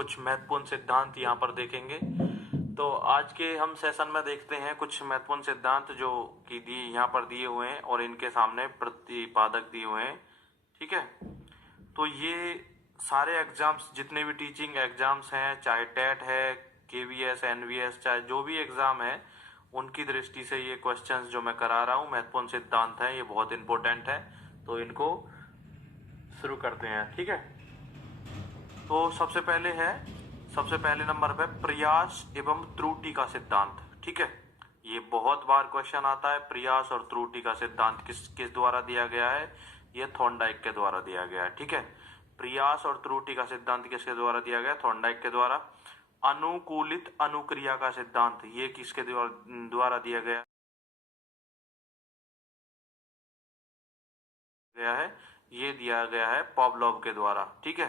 कुछ महत्वपूर्ण सिद्धांत यहाँ पर देखेंगे। तो आज के हम सेशन में देखते हैं कुछ महत्वपूर्ण सिद्धांत जो कि यहाँ पर दिए हुए हैं और इनके सामने प्रतिपादक दिए हुए हैं। ठीक है, तो ये सारे एग्जाम्स, जितने भी टीचिंग एग्जाम्स हैं, चाहे टेट है, केवीएस, एनवीएस, चाहे जो भी एग्जाम है, उनकी दृष्टि से ये क्वेश्चंस जो मैं करा रहा हूँ महत्वपूर्ण सिद्धांत हैं, ये बहुत इंपॉर्टेंट है। तो इनको शुरू करते हैं। ठीक है, तो सबसे पहले नंबर पे प्रयास एवं त्रुटि का सिद्धांत। ठीक है, ये बहुत बार क्वेश्चन आता है। प्रयास और त्रुटि का सिद्धांत किस द्वारा दिया गया है? ये थॉर्नडाइक के द्वारा दिया गया है। ठीक है, प्रयास और त्रुटि का सिद्धांत किसके द्वारा दिया गया? थॉर्नडाइक के द्वारा। अनुकूलित अनुक्रिया का सिद्धांत ये किसके द्वारा दिया गया है? ये दिया गया है पावलोव के द्वारा। ठीक है,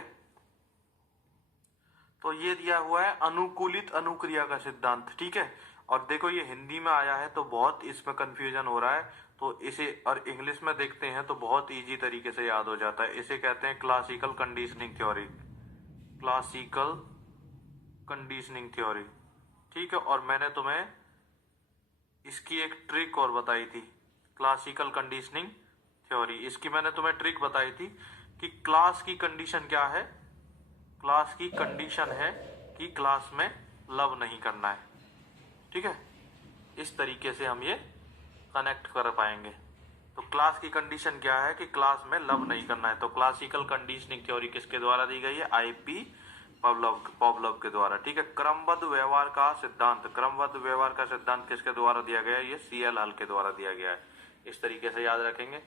तो ये दिया हुआ है अनुकूलित अनुक्रिया का सिद्धांत। ठीक है, और देखो ये हिंदी में आया है तो बहुत इसमें कंफ्यूजन हो रहा है, तो इसे और इंग्लिश में देखते हैं तो बहुत इजी तरीके से याद हो जाता है। इसे कहते हैं classical conditioning theory. Classical conditioning theory. ठीक है, और मैंने तुम्हें इसकी एक ट्रिक और बताई थी, क्लासिकल कंडीशनिंग थ्योरी। इसकी मैंने तुम्हें ट्रिक बताई थी कि क्लास की कंडीशन क्या है? क्लास की कंडीशन है कि क्लास में लव नहीं करना है। ठीक है, इस तरीके से हम ये कनेक्ट कर पाएंगे। तो क्लास की कंडीशन क्या है कि क्लास में लव नहीं करना है। तो क्लासिकल कंडीशनिंग थ्योरी किसके द्वारा दी गई है? आईपी पावलोव के द्वारा। ठीक है, क्रमबद्ध व्यवहार का सिद्धांत। क्रमबद्ध व्यवहार का सिद्धांत किसके द्वारा दिया गया है? ये सीएल हल के द्वारा दिया गया है। इस तरीके से याद रखेंगे।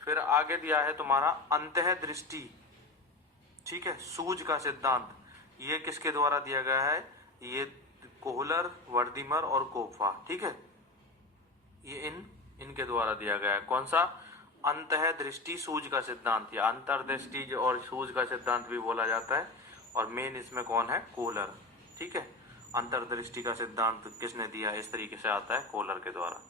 फिर आगे दिया है तुम्हारा अंतःदृष्टि। ठीक है, सूझ का सिद्धांत। ये किसके द्वारा दिया गया है? ये कोहलर, वर्दीमर और कोपफा। ठीक है, ये इनके द्वारा दिया गया है। कौन सा? अंतःदृष्टि सूझ का सिद्धांत, या अंतर्दृष्टि और सूझ का सिद्धांत भी बोला जाता है। और मेन इसमें कौन है? कोहलर। ठीक है, अंतर्दृष्टि का सिद्धांत किसने दिया? इस तरीके से आता है कोहलर के द्वारा।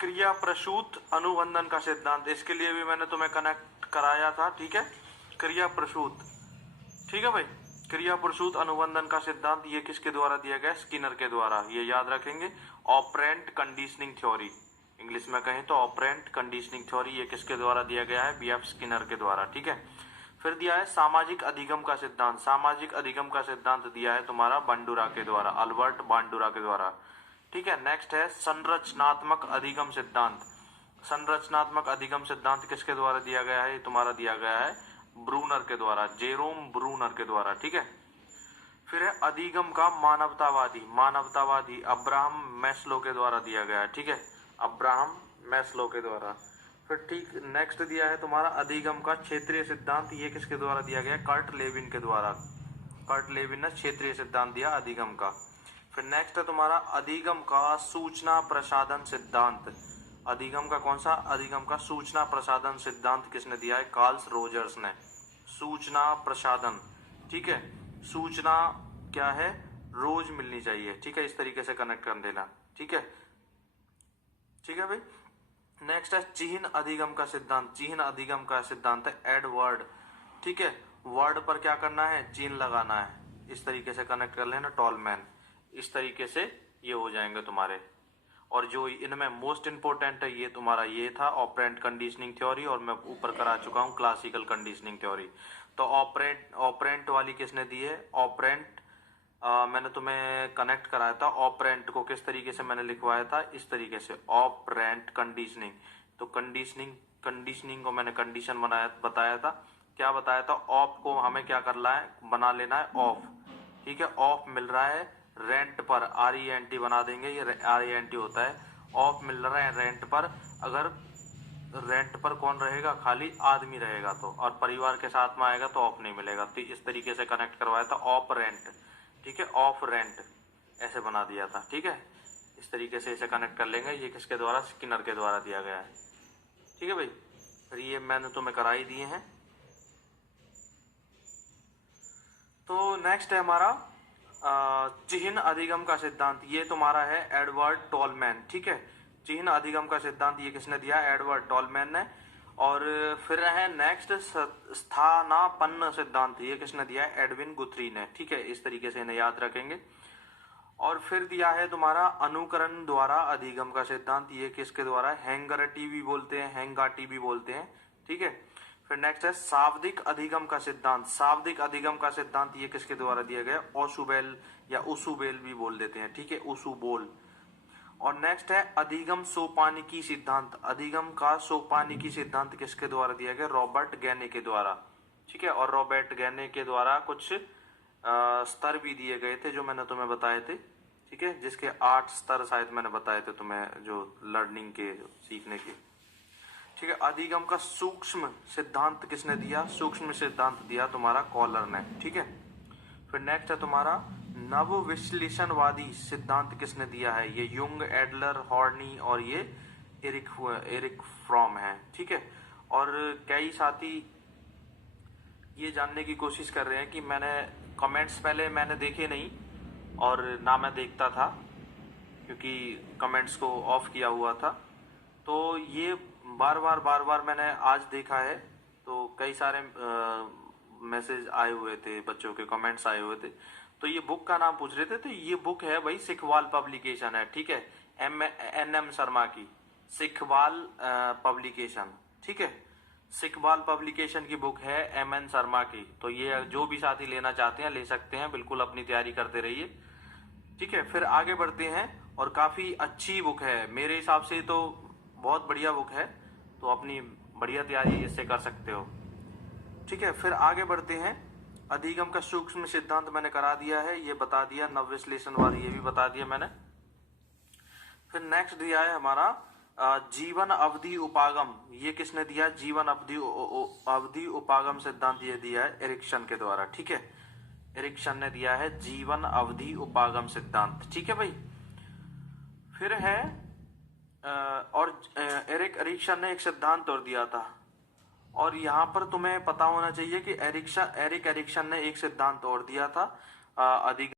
क्रिया प्रसूत अनुबंधन का सिद्धांत, इसके लिए भी मैंने तुम्हें कनेक्ट कराया था। ठीक है, क्रिया प्रसूत। ठीक है भाई, क्रिया प्रसूत अनुबंधन का सिद्धांत ये किसके द्वारा दिया गया? स्किनर के द्वारा। ये याद रखेंगे। ऑपरेंट कंडीशनिंग थ्योरी, इंग्लिश में कहें तो ऑपरेंट कंडीशनिंग थ्योरी, ये किसके द्वारा दिया गया है? बीएफ स्किनर के द्वारा। ठीक है, फिर दिया है सामाजिक अधिगम का सिद्धांत। सामाजिक अधिगम का सिद्धांत दिया है तुम्हारा बांडुरा के द्वारा, अल्बर्ट बांडुरा के द्वारा। ठीक है, नेक्स्ट है संरचनात्मक अधिगम सिद्धांत। संरचनात्मक अधिगम सिद्धांत किसके द्वारा दिया गया है? तुम्हारा दिया गया है ब्रूनर के द्वारा, जेरोम ब्रूनर के द्वारा। ठीक है, फिर है अधिगम का मानवतावादी। मानवतावादी अब्राहम मैस्लो के द्वारा दिया गया है। ठीक है, अब्राहम मैस्लो के द्वारा। फिर ठीक नेक्स्ट दिया है तुम्हारा अधिगम का क्षेत्रीय सिद्धांत। ये किसके द्वारा दिया गया? कर्ट लेविन के द्वारा। कर्ट लेविन ने क्षेत्रीय सिद्धांत दिया अधिगम का। फिर नेक्स्ट है तुम्हारा अधिगम का सूचना प्रसाधन सिद्धांत। अधिगम का कौन सा? अधिगम का सूचना प्रसाधन सिद्धांत किसने दिया है? कार्ल्स रोजर्स ने। सूचना प्रसाधन। ठीक है, सूचना क्या है? रोज मिलनी चाहिए। ठीक है, इस तरीके से कनेक्ट कर देना। ठीक है, ठीक है भाई। नेक्स्ट है चिह्न अधिगम का सिद्धांत। चिह्न अधिगम का सिद्धांत है एडवर्ड। ठीक है, वर्ड पर क्या करना है? चिन्ह लगाना है। इस तरीके से कनेक्ट कर लेना, टॉलमैन। इस तरीके से ये हो जाएंगे तुम्हारे। और जो इनमें मोस्ट इंपोर्टेंट है ये तुम्हारा ये था ऑपरेंट कंडीशनिंग थ्योरी, और मैं ऊपर करा चुका हूँ क्लासिकल कंडीशनिंग थ्योरी। तो ऑपरेंट वाली किसने दी है? ऑपरेंट मैंने तुम्हें कनेक्ट कराया था। ऑपरेंट को किस तरीके से मैंने लिखवाया था? इस तरीके से, ऑपरेंट कंडीशनिंग। तो कंडीशनिंग को मैंने कंडीशन बताया था। क्या बताया था? ऑफ को हमें क्या करना है? बना लेना है ऑफ। ठीक है, ऑफ मिल रहा है रेंट पर, RENT बना देंगे, ये RENT होता है। ऑफ मिल रहा है रेंट पर। अगर रेंट पर कौन रहेगा? खाली आदमी रहेगा तो, और परिवार के साथ में आएगा तो ऑफ नहीं मिलेगा। तो इस तरीके से कनेक्ट करवाया था ऑफ रेंट। ठीक है, ऑफ रेंट ऐसे बना दिया था। ठीक है, इस तरीके से इसे कनेक्ट कर लेंगे। ये किसके द्वारा? स्किनर के द्वारा दिया गया है। ठीक है भाई, फिर ये मैंने तुम्हें करा ही दिए हैं। तो नेक्स्ट है हमारा चिह्न अधिगम का सिद्धांत। ये तुम्हारा है एडवर्ड टॉलमैन। ठीक है, चिह्न अधिगम का सिद्धांत ये किसने दिया? एडवर्ड टॉलमैन ने। और फिर है नेक्स्ट स्थानापन्न सिद्धांत, ये किसने दिया? एडविन गुथ्री ने। ठीक है, इस तरीके से इन्हें याद रखेंगे। और फिर दिया है तुम्हारा अनुकरण द्वारा अधिगम का सिद्धांत, ये किसके द्वारा? हेंगरटी भी बोलते हैं, हेंगाटी भी बोलते हैं। ठीक है, फिर नेक्स्ट है शाब्दिक अधिगम का सिद्धांत। शाब्दिक अधिगम का सिद्धांत ये किसके द्वारा दिया गया? ओसुबेल या उसुबेल भी बोल देते हैं। ठीक है, उसुबोल। और नेक्स्ट है अधिगम सोपानिकी सिद्धांत। अधिगम का सोपानिकी सिद्धांत किसके द्वारा दिया गया? रॉबर्ट गैने के द्वारा। ठीक है, और रॉबर्ट गैने के द्वारा कुछ स्तर भी दिए गए थे जो मैंने तुम्हें बताए थे। ठीक है, जिसके 8 स्तर शायद मैंने बताए थे तुम्हें, जो लर्निंग के, सीखने के। ठीक है, अधिगम का सूक्ष्म सिद्धांत किसने दिया? सूक्ष्म सिद्धांत दिया तुम्हारा कॉलर ने। ठीक है, फिर नेक्स्ट है तुम्हारा नव विश्लेषणवादी सिद्धांत किसने दिया है? ये युंग, एडलर, हॉर्नी और ये एरिक फ्रॉम है। ठीक है, और कई साथी ये जानने की कोशिश कर रहे हैं कि मैंने कमेंट्स पहले मैंने देखे नहीं और ना मैं देखता था, क्योंकि कमेंट्स को ऑफ किया हुआ था। तो ये बार बार मैंने आज देखा है, तो कई सारे मैसेज आए हुए थे, बच्चों के कमेंट्स आए हुए थे। तो ये बुक का नाम पूछ रहे थे, तो ये बुक है भाई सिखवाल पब्लिकेशन है। ठीक है, NM शर्मा की सिखवाल पब्लिकेशन। ठीक है, सिखवाल पब्लिकेशन की बुक है MN शर्मा की। तो ये जो भी साथी लेना चाहते हैं ले सकते हैं, बिल्कुल अपनी तैयारी करते रहिए। ठीक है, फिर आगे बढ़ते हैं। और काफी अच्छी बुक है मेरे हिसाब से, तो बहुत बढ़िया बुक है, तो अपनी बढ़िया तैयारी इससे कर सकते हो। ठीक है, फिर आगे बढ़ते हैं। अधिगम का सूक्ष्म सिद्धांत मैंने करा दिया है, ये बता दिया। नव विश्लेषणवादी ये भी बता दिया मैंने। फिर नेक्स्ट दिया है हमारा जीवन अवधि उपागम। ये किसने दिया? जीवन अवधि उपागम सिद्धांत ये दिया है एरिक्सन के द्वारा। ठीक है, एरिक्सन ने दिया है जीवन अवधि उपागम सिद्धांत। ठीक है भाई, फिर है और एरिक्सन ने एक सिद्धांत और दिया था, और यहाँ पर तुम्हें पता होना चाहिए कि एरिक एरिक्सन ने एक सिद्धांत और दिया था अधिगम